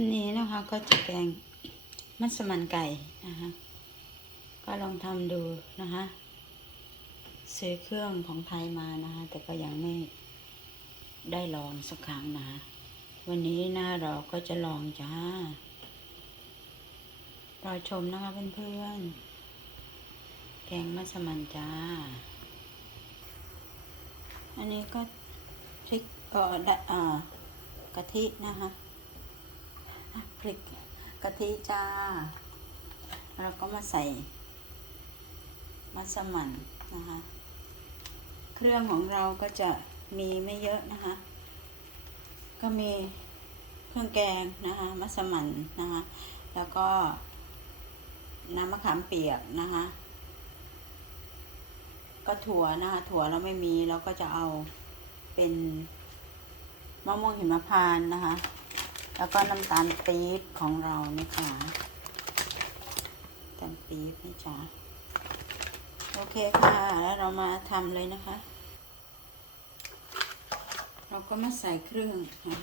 วันนี้นะคะก็จะแกงมัสมั่นไก่นะคะ ก็ลองทำดูนะคะ ซื้อเครื่องของไทยมานะคะ แต่ก็ยังไม่ได้ลองสักครั้งนะคะ วันนี้นะเราก็จะลองจ้ารอชมนะคะเพื่อนๆ แกงมัสมั่นจ้า อันนี้ก็พริกเอ่อได้อ่อกะทินะคะ ริกกะทิจ้าแล้วก็มาใส่มัสมั่นนะคะ เครื่องของเราก็จะมีไม่เยอะนะคะ ก็มีเครื่องแกงนะคะ มัสมั่นนะคะ แล้วก็น้ำมะขามเปียกนะคะ ก็ถั่วนะคะ ถั่วเราไม่มีเราก็จะเอาเป็นมะม่วงหิมพานต์นะคะ แล้วก็น้ำตาลปี๊บของเรานี่ค่ะน้ำตาลปี๊บนี่จ้าโอเคค่ะ แล้วเรามาทำเลยนะคะ เราก็มาใส่เครื่องนะคะ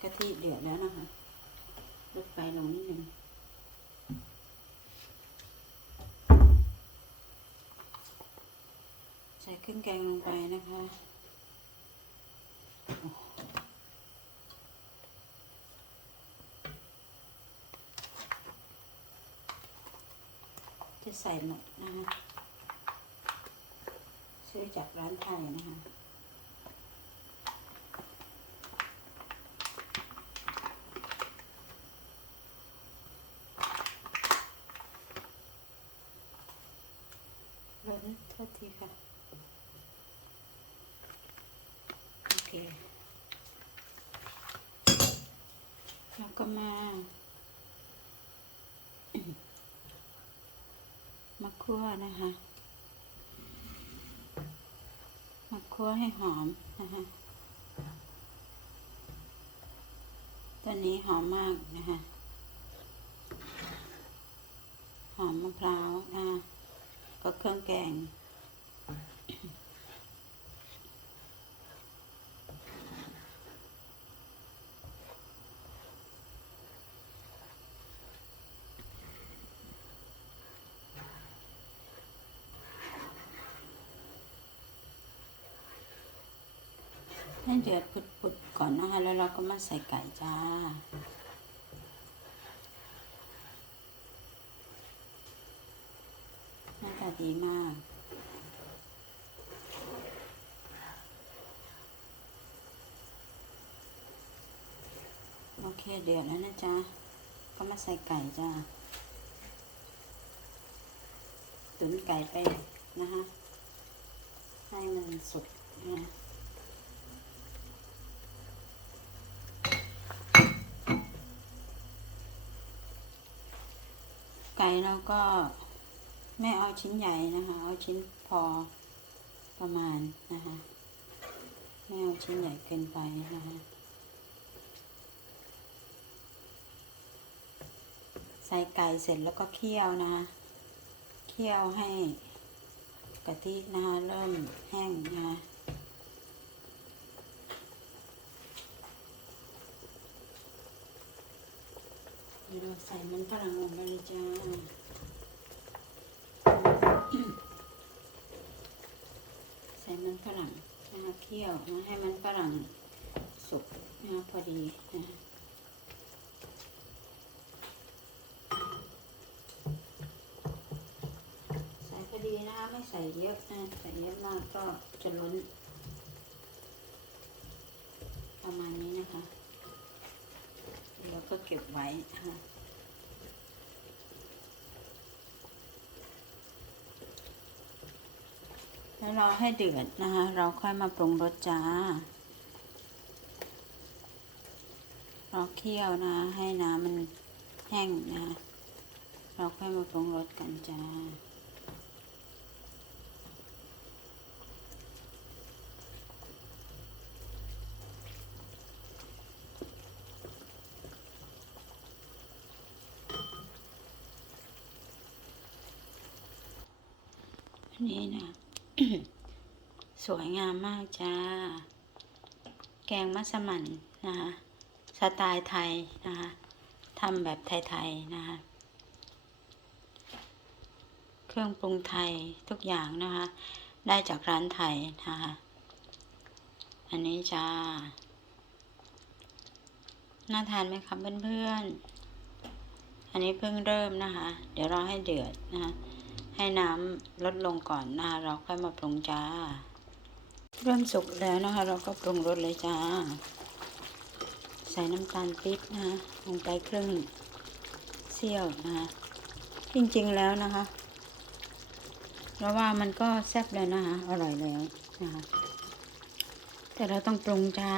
กะทิเดือดแล้วนะคะลดไฟลงนิดนึงใส่เครื่องแกงลงไปนะคะ จะใส่หมดนะคะซื้อจากร้านไทยนะคะร้อนโทษทีค่ะ โอเคแล้วก็มา มาคั่วนะคะ มาคั่วให้หอมนะคะตอนนี้หอมมากนะคะ หอมมะพร้าวนะคะก็เครื่องแกง ให้เดือดปุดๆก่อนนะคะ แล้วเราก็มาใส่ไก่จ้า หน้าตาดีมากโอเคเดือดแล้วนะจ๊ะ ก็มาใส่ไก่จ้าตุ๋นไก่ไปนะคะ ให้มันสุกนะ ไก่เราก็ไม่เอาชิ้นใหญ่นะคะ เอาชิ้นพอประมาณนะคะ ไม่เอาชิ้นใหญ่เกินไปนะคะ ใส่ไก่เสร็จแล้วก็เคี่ยวนะคะเคี่ยวให้กะทินะคะเริ่มแห้งนะคะเดี๋ยวเรา ใส่มันฝรั่งลงไปเลยจ้าใส่มันฝรั่งนะคะเคี่ยวนะให้มันฝรั่งสุกนะคะพอดีนะใส่พอดีนะคะไม่ใส่เยอะนะใส่เยอะมากก็จะล้น ประมาณนี้นะคะ แล้วก็เก็บไว้นะคะแล้ว รอให้เดือดนะคะ เราค่อยมาปรุงรสจ้ารอเคี่ยวนะ ให้น้ำมันแห้งนะเราค่อยมาปรุงรสกันจ้าอันนี้นะ สวยงามมากจ้า แกงมัสมั่นนะคะสไตล์ไทยนะคะทำแบบไทยๆนะคะเครื่องปรุงไทยทุกอย่างนะคะ ได้จากร้านไทยนะคะอันนี้จ้า น่าทานไหมครับเพื่อนๆ อันนี้เพิ่งเริ่มนะคะ เดี๋ยวรอให้เดือดนะคะ ให้น้ำลดลงก่อนนะคะเราค่อยมาปรุงจ้า เริ่มสุกแล้วนะคะ เราก็ปรุงรสเลยจ้า ใส่น้ำตาลปี๊บนะคะลงไปครึ่งเสี้ยวนะคะจริงๆแล้วนะคะเราว่ามันก็แซ่บแล้วนะคะอร่อยแล้วนะคะแต่เราต้องปรุงจ้า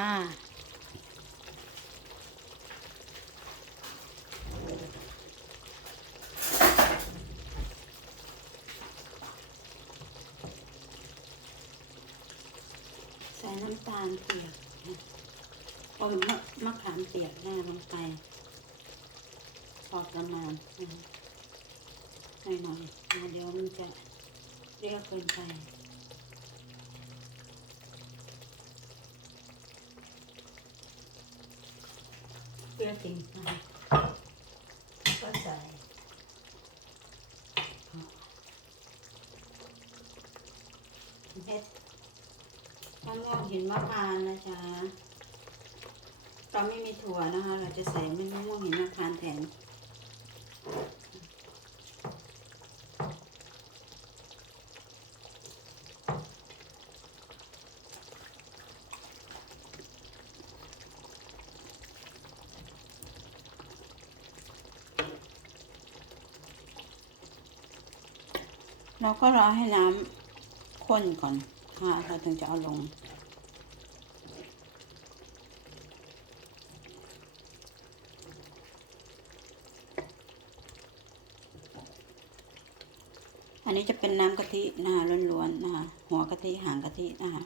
ใส่น้ำ ตาลเปียกนะเอามะมะขามเปียกหน้าลงไปพอประมาณนะหน่อยหน่อยๆเดี๋ยวมันจะเรี้ยวเกินไปเปรี้ยวจริงนะก็ใส่เม็ด มะม่วงหินมะพร้าวนะจ๊ะเราไม่มีถั่วนะคะ เราจะใส่เม็ดมะม่วงหินมะพร้าวแทนเราก็รอให้น้ำข้นก่อน ค่ะเราถึงจะเอาลง อันนี้จะเป็นน้ำกะทินะคะล้วนๆนะคะหัวกะทิหางกะทินะคะ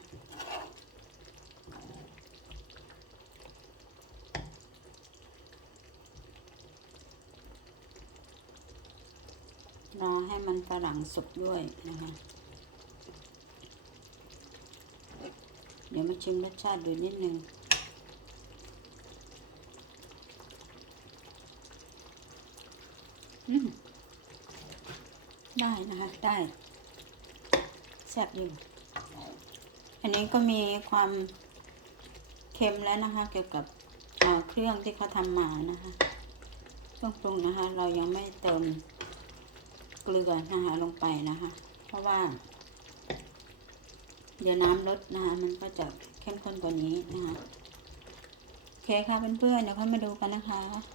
รอให้มันฝรั่งสุกด้วยนะคะ ดี๋ยวมาชิมรสชาติดูนิดนึงอืมได้นะคะ ได้แซ่บอยู่ อันนี้ก็มีความเค็มแล้วนะคะ เกี่ยวกับเเครื่องที่เขาทำมานะคะเครื่องปรุงนะคะ เรายังไม่เติมเกลือนะคะลงไปนะคะ เพราะว่า เดี๋ยวน้ำลดนะคะมันก็จะเข้มข้นกว่านี้นะคะโอเคค่ะเพื่อนๆเดี๋ยวค่อยมาดูกันนะคะ